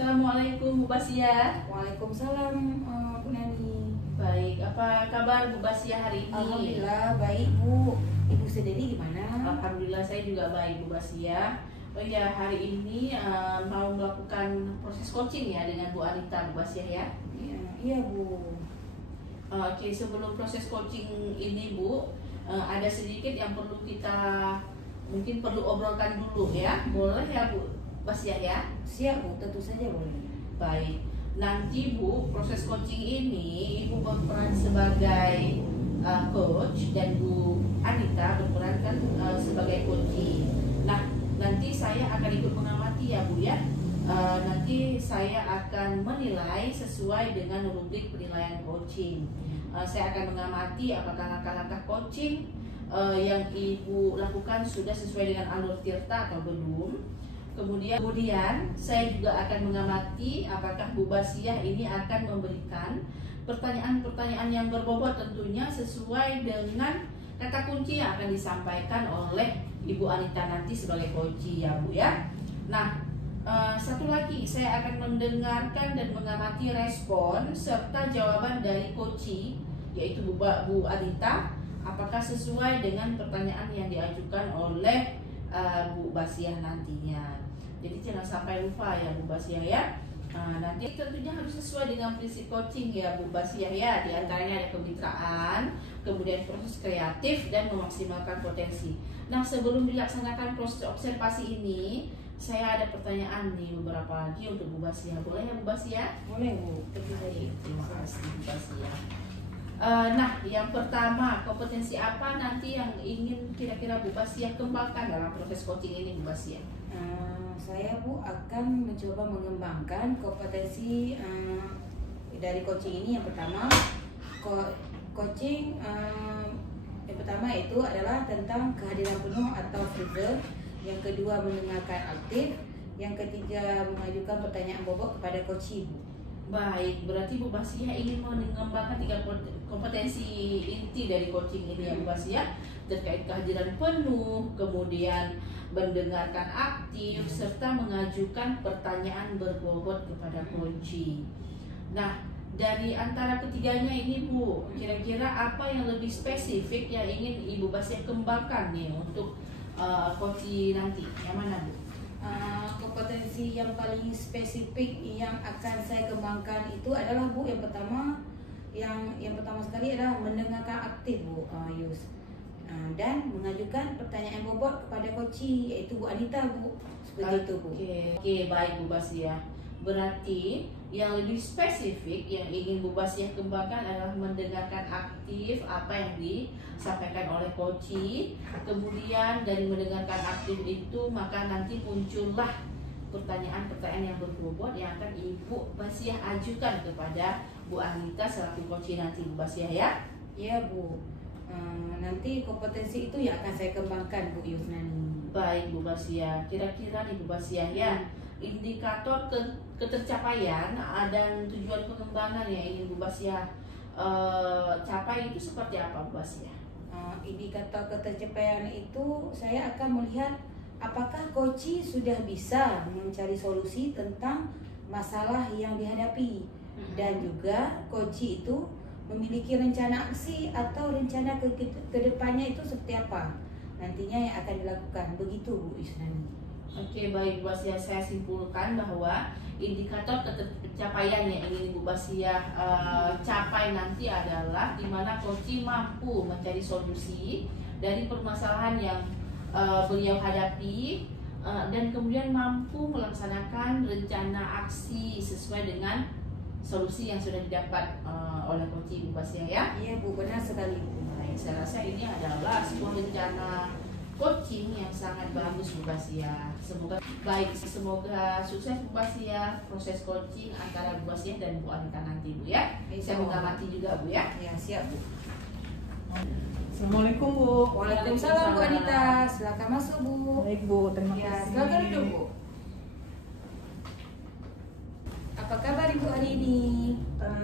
Assalamualaikum Bu Basia. Waalaikumsalam, Bu Nani. Baik, apa kabar Bu Basia hari ini? Alhamdulillah baik Bu. Ibu sendiri gimana? Alhamdulillah saya juga baik Bu Basia. Oh ya, hari ini mau melakukan proses coaching ya dengan Bu Anita Bu Basia ya. Iya Bu. Oke, sebelum proses coaching ini Bu, ada sedikit yang perlu kita mungkin perlu obrolkan dulu ya. Boleh ya Bu Basia ya? Siap Bu, tentu saja boleh. Baik, nanti Bu proses coaching ini Ibu berperan sebagai coach dan Bu Anita berperan kan sebagai coachee. Nah, nanti saya akan ikut mengamati ya Bu ya. Nanti saya akan menilai sesuai dengan rubrik penilaian coaching. Saya akan mengamati apakah langkah-langkah coaching yang Ibu lakukan sudah sesuai dengan alur tirta atau belum. Kemudian saya juga akan mengamati apakah Bu Basiah ini akan memberikan pertanyaan-pertanyaan yang berbobot tentunya sesuai dengan kata kunci yang akan disampaikan oleh Ibu Anita nanti sebagai coachee ya Bu ya. Nah, satu lagi saya akan mendengarkan dan mengamati respon serta jawaban dari coachee yaitu Bu Anita apakah sesuai dengan pertanyaan yang diajukan oleh Bu Basiah nantinya. Jadi jangan sampai lupa ya Bu Basiah ya. Nanti tentunya harus sesuai dengan prinsip coaching ya Bu Basiah ya. Di antaranya ada kemitraan, kemudian proses kreatif dan memaksimalkan potensi. Nah, sebelum dilaksanakan proses observasi ini, saya ada pertanyaan nih beberapa lagi untuk Bu Basiah. Boleh ya Bu Basiah? Boleh Bu. Terima kasih Bu Basiah. Nah, yang pertama, kompetensi apa nanti yang ingin kira-kira Bu Basiah kembangkan dalam proses coaching ini Bu Basiah? Saya Bu akan mencoba mengembangkan kompetensi dari coaching ini. Yang pertama, coaching yang pertama itu adalah tentang kehadiran penuh atau freezer. Yang kedua, mendengarkan aktif. Yang ketiga, mengajukan pertanyaan bobot kepada coachee Bu. Baik, berarti Bu Basiah ingin mengembangkan 3 kompetensi inti dari coaching ini ya Bu Basiah, terkait kehadiran penuh, kemudian mendengarkan aktif, serta mengajukan pertanyaan berbobot kepada coachee. Nah, dari antara ketiganya ini Bu, kira-kira apa yang lebih spesifik yang ingin Ibu Basiah kembangkan nih untuk coachee nanti? Yang mana Bu? Kompetensi yang paling spesifik yang akan saya kembangkan itu adalah Bu, yang pertama sekali adalah mendengarkan aktif Bu Yus, dan mengajukan pertanyaan bobot kepada coachee yaitu Bu Anita Bu, seperti itu Bu. Oke, baik Bu Basiah. Berarti yang lebih spesifik yang ingin Bu Basiah kembangkan adalah mendengarkan aktif apa yang disampaikan oleh coachee. Kemudian dari mendengarkan aktif itu maka nanti muncullah pertanyaan-pertanyaan yang berbobot yang akan Ibu Basiah ajukan kepada Bu Anita selaku coachee nanti Bu Basiah ya. Iya Bu. Nanti kompetensi itu yang akan saya kembangkan Bu Yusnani. Baik Bu Basiah. Kira-kira nih Bu Basiah ya, indikator ketercapaian dan tujuan pengembangan yang ingin Bu Basiah capai itu seperti apa Bu Basiah? Indikator ketercapaian itu saya akan melihat apakah coachee sudah bisa mencari solusi tentang masalah yang dihadapi, dan juga coachee itu memiliki rencana aksi atau rencana ke depannya itu seperti apa nantinya yang akan dilakukan, begitu Bu Isnani. Oke, baik Bu Basiah, saya simpulkan bahwa indikator pencapaian yang ingin Bu Basiah capai nanti adalah di mana coachee mampu mencari solusi dari permasalahan yang beliau hadapi dan kemudian mampu melaksanakan rencana aksi sesuai dengan solusi yang sudah didapat oleh coachee Bu Basiah ya. Iya Bu, benar sekali Bu. Baik, saya rasa ini adalah sebuah rencana coaching yang sangat bagus Bu Basiah. Semoga sukses Bu Basiah proses coaching antara Bu Basiah dan Bu Anita nanti Bu ya. Saya mengamati juga Bu ya. Ya, siap Bu. Assalamualaikum Bu. Waalaikumsalam Bu Anita. Silakan masuk Bu. Baik Bu, terima Ya, kasih. silakan duduk Bu. Apa kabar Ibu hari ini?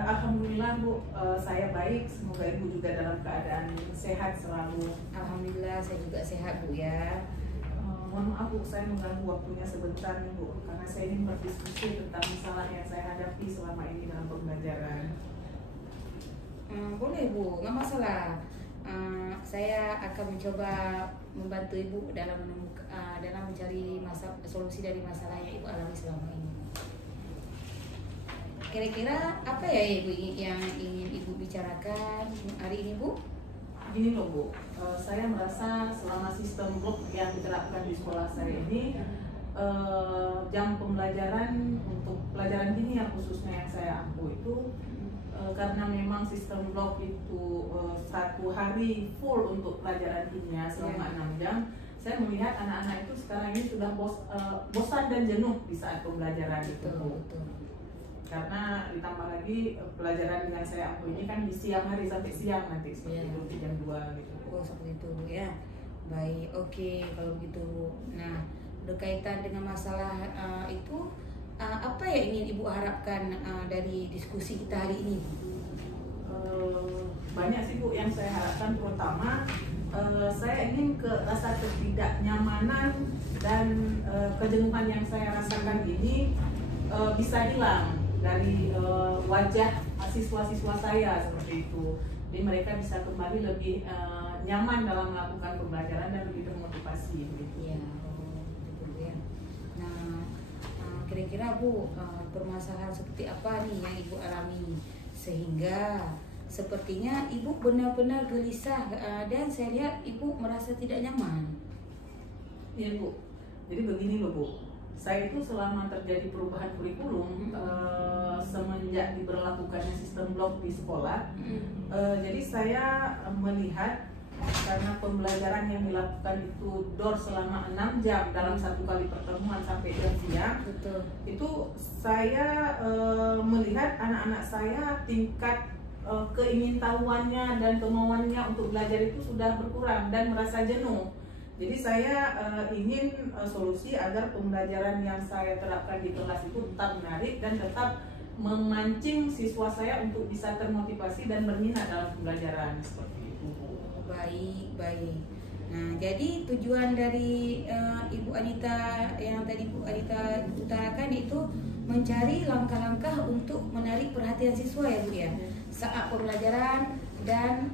Alhamdulillah Bu, saya baik. Semoga Ibu juga dalam keadaan sehat selalu. Alhamdulillah saya juga sehat Bu ya. mohon maaf Bu, saya mengganggu waktunya sebentar nih Bu, karena saya ingin berdiskusi tentang masalah yang saya hadapi selama ini dalam pembelajaran. Boleh Bu, nggak masalah. Saya akan mencoba membantu Ibu dalam dalam mencari solusi dari masalah yang Ibu alami selama ini. Kira-kira apa ya Ibu yang ingin Ibu bicarakan hari ini Bu? Gini loh Bu, saya merasa selama sistem blok yang diterapkan di sekolah saya ini, jam pembelajaran untuk pelajaran kimia khususnya yang saya ampu itu, karena memang sistem blok itu 1 hari full untuk pelajaran kimia selama 6 jam, saya melihat anak-anak itu sekarang ini sudah bosan dan jenuh di saat pembelajaran itu. Betul. Karena ditambah lagi pelajaran dengan saya ampu ini kan di siang hari sampai siang nanti seperti itu di jam 2 gitu. Oh seperti itu ya. Baik, oke kalau begitu. Nah, berkaitan dengan masalah itu, apa yang ingin Ibu harapkan dari diskusi kita hari ini? Banyak sih Bu yang saya harapkan, terutama saya ingin rasa ketidaknyamanan dan kejenuhan yang saya rasakan ini bisa hilang dari wajah siswa-siswa saya seperti itu. Jadi mereka bisa kembali lebih nyaman dalam melakukan pembelajaran dan lebih termotivasi begitu. Ya, betul ya. Nah, kira-kira Bu, permasalahan seperti apa nih yang Ibu alami sehingga sepertinya Ibu benar-benar gelisah dan saya lihat Ibu merasa tidak nyaman. Iya Bu. Jadi begini loh Bu. Saya itu selama terjadi perubahan kurikulum semenjak diberlakukannya sistem blok di sekolah, jadi saya melihat karena pembelajaran yang dilakukan itu dor selama 6 jam dalam 1 kali pertemuan sampai jam siang. Betul. Itu saya melihat anak-anak saya tingkat keingintahuannya dan kemauannya untuk belajar itu sudah berkurang dan merasa jenuh. Jadi saya ingin solusi agar pembelajaran yang saya terapkan di kelas itu tetap menarik dan tetap memancing siswa saya untuk bisa termotivasi dan berminat dalam pembelajaran seperti itu. Baik. Nah, jadi tujuan dari Ibu Anita yang tadi Ibu Anita utarakan itu mencari langkah-langkah untuk menarik perhatian siswa ya Bu ya, saat pembelajaran dan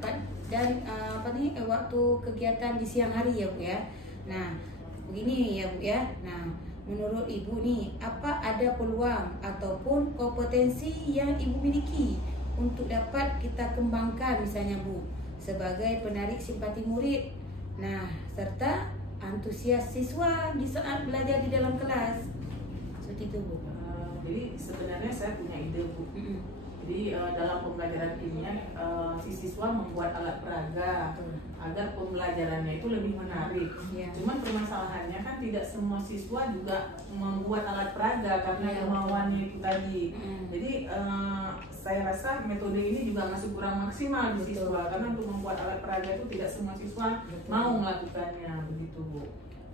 waktu kegiatan di siang hari ya Bu ya. Nah, begini ya Bu ya. Nah, menurut Ibu nih, apa ada peluang ataupun kompetensi yang Ibu miliki untuk dapat kita kembangkan misalnya Bu sebagai penarik simpati murid, nah serta antusias siswa di saat belajar di dalam kelas. Seperti itu Bu. Jadi sebenarnya saya punya ide Bu. Jadi dalam pembelajaran kimia si siswa membuat alat peraga agar pembelajarannya itu lebih menarik. Cuman permasalahannya kan tidak semua siswa juga membuat alat peraga karena kemauannya itu tadi. Jadi saya rasa metode ini juga masih kurang maksimal di siswa karena untuk membuat alat peraga itu tidak semua siswa mau melakukannya begitu Bu.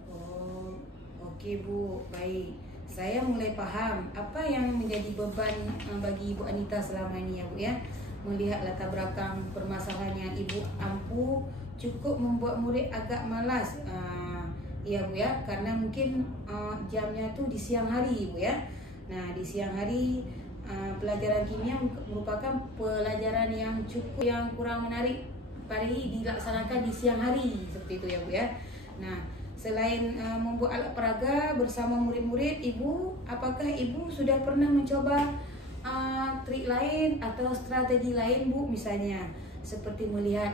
Oh, oke Bu, baik. Saya mulai paham apa yang menjadi beban bagi Ibu Anita selama ini ya Bu ya. Melihat latar belakang permasalahan yang Ibu ampu cukup membuat murid agak malas. Ya Bu ya, karena mungkin jamnya tuh di siang hari Bu ya. Nah, di siang hari pelajaran kimia merupakan pelajaran yang kurang menarik pari dilaksanakan di siang hari seperti itu ya Bu ya. Nah, selain membuat alat peraga bersama murid-murid, apakah Ibu sudah pernah mencoba trik lain atau strategi lain Bu, misalnya seperti melihat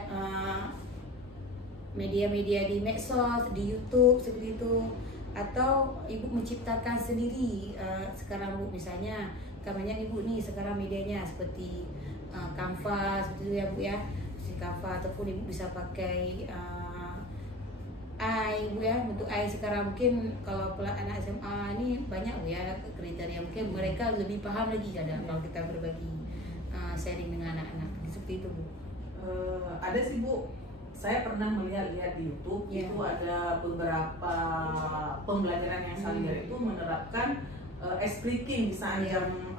media-media di medsos, di YouTube seperti itu, atau Ibu menciptakan sendiri sekarang Bu, misalnya banyak Ibu nih sekarang medianya seperti Canva seperti itu ya Bu ya, Canva, ataupun Ibu bisa pakai Bu ya, bentuk sekarang mungkin kalau anak SMA ini banyak Bu ya kriteria, mungkin mereka lebih paham lagi kadang kalau kita berbagi sharing dengan anak-anak seperti itu Bu. Ada sih Bu, saya pernah melihat di YouTube itu ada beberapa pembelajaran yang Salinger itu menerapkan ice breaking di saat jam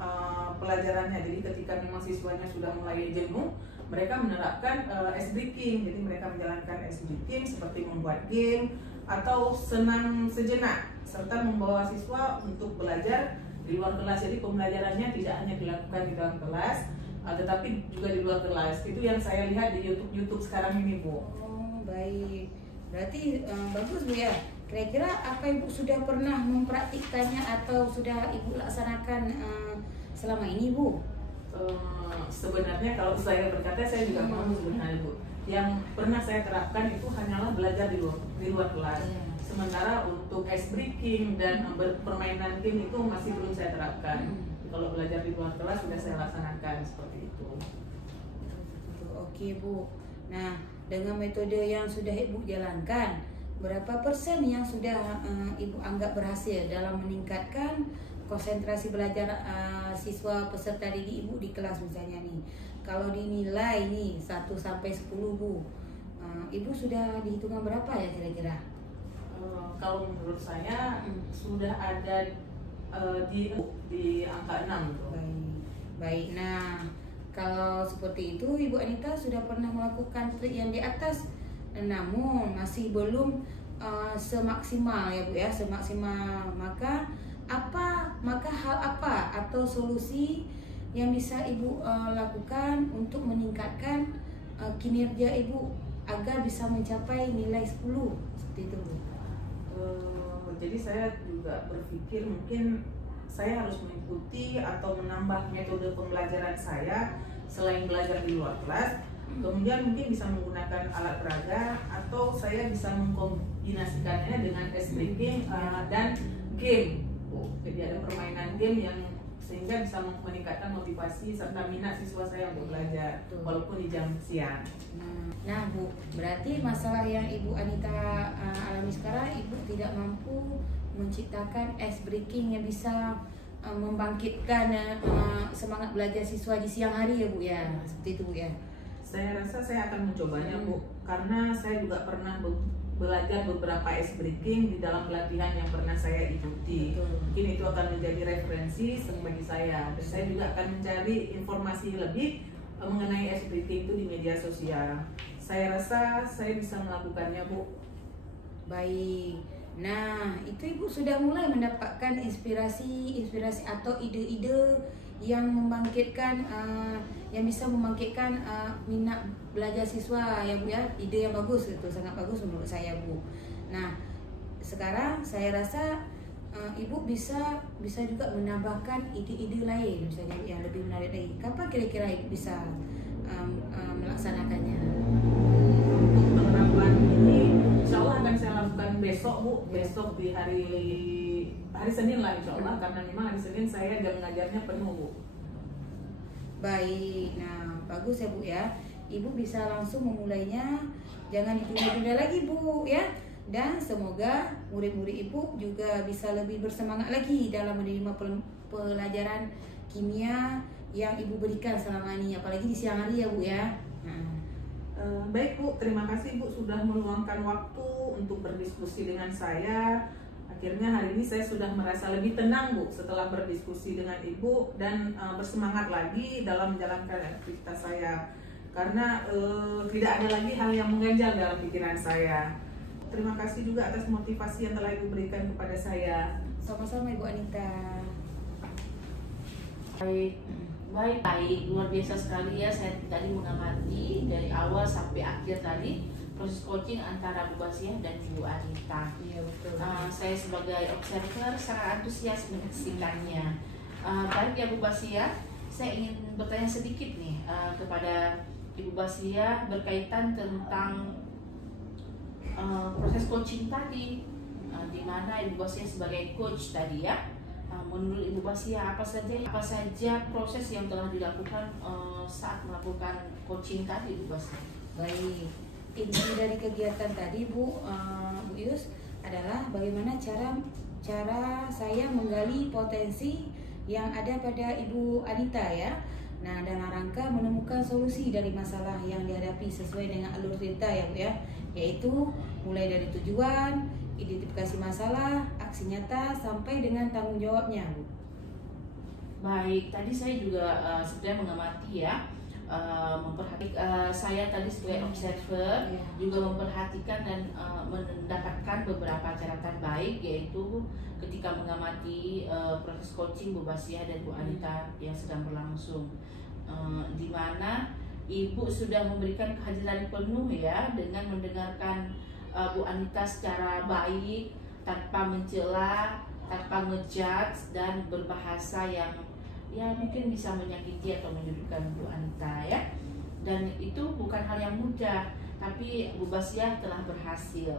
pelajarannya. Jadi ketika memang siswanya sudah mulai jenuh, mereka menerapkan ice breaking. Jadi mereka menjalankan ice breaking seperti membuat game atau senam sejenak, serta membawa siswa untuk belajar di luar kelas. Jadi pembelajarannya tidak hanya dilakukan di dalam kelas, tetapi juga di luar kelas. Itu yang saya lihat di YouTube sekarang ini, Bu. Oh, baik. Berarti bagus, Bu ya. Kira-kira apa Ibu sudah pernah mempraktikkannya atau sudah Ibu laksanakan selama ini, Bu? Sebenarnya kalau saya berkata, saya juga mau sebenarnya, Bu. Yang pernah saya terapkan itu hanyalah belajar di luar kelas. Sementara untuk ice breaking dan permainan game itu masih belum saya terapkan. Kalau belajar di luar kelas sudah saya laksanakan seperti itu. Oke, Bu. Nah, dengan metode yang sudah Ibu jalankan, berapa persen yang sudah Ibu anggap berhasil dalam meningkatkan konsentrasi belajar siswa peserta didik Ibu di kelas misalnya nih? Kalau dinilai nih 1 sampai 10, Bu, Ibu sudah dihitungan berapa ya kira-kira? Kalau menurut saya sudah ada di angka 6 tuh. Baik. Nah, kalau seperti itu Ibu Anita sudah pernah melakukan trik yang di atas, namun masih belum semaksimal ya, Bu ya, semaksimal. Maka hal apa atau solusi yang bisa Ibu lakukan untuk meningkatkan kinerja Ibu agar bisa mencapai nilai 10 seperti itu, Bu? Jadi saya juga berpikir mungkin saya harus mengikuti atau menambah metode pembelajaran saya selain belajar di luar kelas. Kemudian mungkin bisa menggunakan alat peraga, atau saya bisa mengkombinasikannya dengan ice breaking dan game. Jadi ada permainan game yang sehingga bisa meningkatkan motivasi serta minat siswa saya untuk belajar walaupun di jam siang. Nah, Bu, berarti masalah yang Ibu Anita alami sekarang, Ibu tidak mampu menciptakan ice breaking yang bisa membangkitkan semangat belajar siswa di siang hari ya, Bu ya. Seperti itu, Bu ya. Saya rasa saya akan mencobanya, Bu, karena saya juga pernah belajar beberapa ice breaking di dalam pelatihan yang pernah saya ikuti. Mungkin itu akan menjadi referensi bagi saya, dan saya juga akan mencari informasi lebih mengenai ice breaking itu di media sosial. Saya rasa saya bisa melakukannya, Bu. Baik. Nah, itu Ibu sudah mulai mendapatkan inspirasi atau ide-ide yang membangkitkan yang bisa membangkitkan minat belajar siswa ya, Bu ya. Ide yang bagus, itu sangat bagus menurut saya, Bu. Nah, sekarang saya rasa Ibu bisa juga menambahkan ide-ide lain misalnya yang lebih menarik lagi. Kapan kira-kira Ibu bisa melaksanakannya? Untuk penerapan ini insya Allah akan saya lakukan besok, Bu. Besok di hari Senin lah insya Allah, karena memang hari Senin saya jam mengajarnya penuh, Bu. Baik, nah bagus ya, Bu ya. Ibu bisa langsung memulainya, jangan ditunda-tunda lagi, Bu ya. Dan semoga murid-murid Ibu juga bisa lebih bersemangat lagi dalam menerima pelajaran kimia yang Ibu berikan selama ini, apalagi di siang hari ya, Bu ya. Baik, Bu, terima kasih, Bu, sudah meluangkan waktu untuk berdiskusi dengan saya. Akhirnya hari ini saya sudah merasa lebih tenang, Bu, setelah berdiskusi dengan Ibu, dan bersemangat lagi dalam menjalankan aktivitas saya, karena tidak ada lagi hal yang mengganjal dalam pikiran saya. Terima kasih juga atas motivasi yang telah Ibu berikan kepada saya. Sama-sama, Ibu Anita. Baik, luar biasa sekali ya. Saya tadi mengamati dari awal sampai akhir tadi proses coaching antara Bu Basiah dan Bu Anita. Iya, betul. Saya sebagai observer sangat antusias menyaksikannya. Baik ya, Bu Basiah, saya ingin bertanya sedikit nih kepada Ibu Basiah berkaitan tentang proses coaching tadi, di mana Ibu Basiah sebagai coach tadi ya. Menurut Ibu Basiah apa saja proses yang telah dilakukan saat melakukan coaching tadi, Bu Basiah? Baik, inti dari kegiatan tadi, Bu Yus, adalah bagaimana cara saya menggali potensi yang ada pada Ibu Anita ya. Nah, dalam rangka menemukan solusi dari masalah yang dihadapi sesuai dengan alur cerita ya, Bu ya, yaitu mulai dari tujuan, identifikasi masalah, aksi nyata, sampai dengan tanggung jawabnya, Bu. Baik, tadi saya juga sebenarnya mengamati ya saya tadi sebagai observer juga memperhatikan dan mendapatkan beberapa catatan baik, yaitu ketika mengamati proses coaching Bu Basia dan Bu Anita yang sedang berlangsung, di mana Ibu sudah memberikan kehadiran penuh ya, dengan mendengarkan Bu Anita secara baik, tanpa mencela, tanpa ngejudge, dan berbahasa yang ya mungkin bisa menyakiti atau menyudutkan Bu Anita ya. Dan itu bukan hal yang mudah, tapi Bu Basia telah berhasil,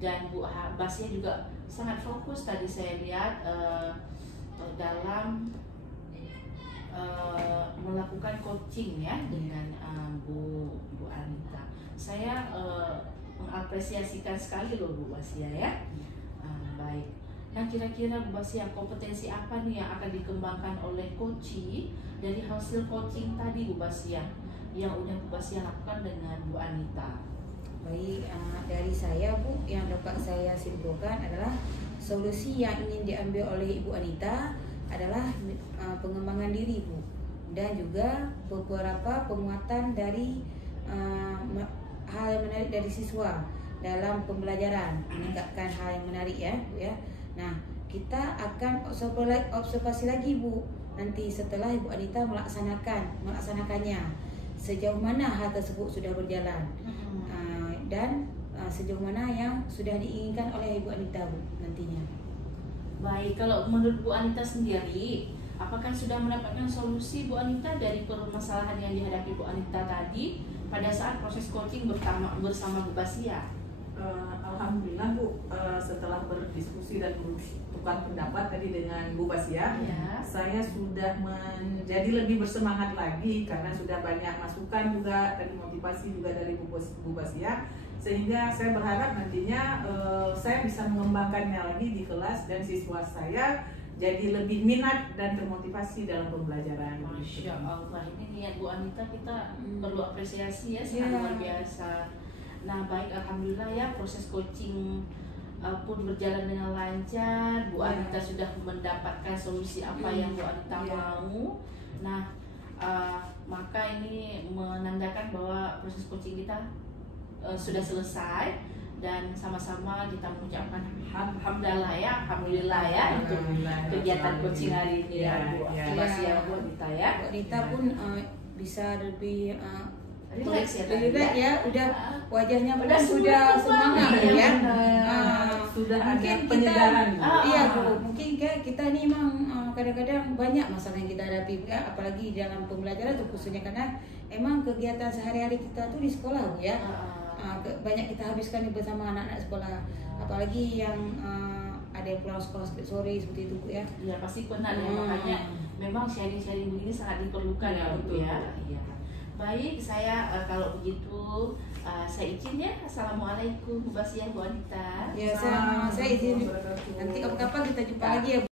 dan Bu Basia juga sangat fokus tadi saya lihat dalam melakukan coaching ya dengan Bu Anita. Saya mengapresiasikan sekali loh Bu Basia ya. Baik. Nah, kira-kira Bu Basia, kompetensi apa nih yang akan dikembangkan oleh coaching dari hasil coaching tadi Bu Basia, yang udah Bu Basia lakukan dengan Bu Anita? Baik, dari saya Bu, yang dapat saya simpulkan adalah solusi yang ingin diambil oleh Ibu Anita adalah pengembangan diri Bu, dan juga beberapa penguatan dari hal yang menarik dari siswa dalam pembelajaran, meningkatkan hal yang menarik ya Bu ya. Nah, kita akan observasi lagi Bu, nanti setelah Ibu Anita melaksanakannya, sejauh mana hal tersebut sudah berjalan, dan sejauh mana yang sudah diinginkan oleh Ibu Anita Bu nantinya. Baik, kalau menurut Bu Anita sendiri, apakah sudah mendapatkan solusi Bu Anita dari permasalahan yang dihadapi Bu Anita tadi pada saat proses coaching bersama Bu Basia? Alhamdulillah Bu, setelah berdiskusi dan bertukar pendapat tadi dengan Bu Basia, saya sudah menjadi lebih bersemangat lagi karena sudah banyak masukan juga, tadi motivasi juga dari Bu Basia, sehingga saya berharap nantinya saya bisa mengembangkannya lagi di kelas dan siswa saya jadi lebih minat dan termotivasi dalam pembelajaran. Masya Allah, ini niat Bu Anita kita perlu apresiasi ya, sangat luar biasa. Nah baik, alhamdulillah ya, proses coaching pun berjalan dengan lancar. Bu Anita sudah mendapatkan solusi apa yang Bu Anita mau. Nah maka ini menandakan bahwa proses coaching kita sudah selesai, dan sama-sama kita mengucapkan alhamdulillah ya untuk kegiatan coaching hari ini ya Bu Basia, Bu Anita ya. Bu Anita pun bisa lebih relax ya, udah wajahnya pun sudah semangat ya. Sudah mungkin ada penyegaran. Iya Bu, mungkin kita nih memang kadang-kadang banyak masalah yang kita hadapi ya, apalagi dalam pembelajaran tuh, khususnya karena emang kegiatan sehari-hari kita tuh di sekolah Bu ya. Banyak kita habiskan bersama anak-anak sekolah, apalagi yang ada yang pulang sekolah sore seperti itu Bu ya. Ya pasti pernah ya, makanya memang sharing-sharing begini sangat diperlukan ya Bu ya. Iya. Baik, saya kalau begitu saya izin ya. Assalamualaikum Bu Basia, Bu Anita. Ya, saya izin. Nanti kapan-kapan kita jumpa lagi ya Bu.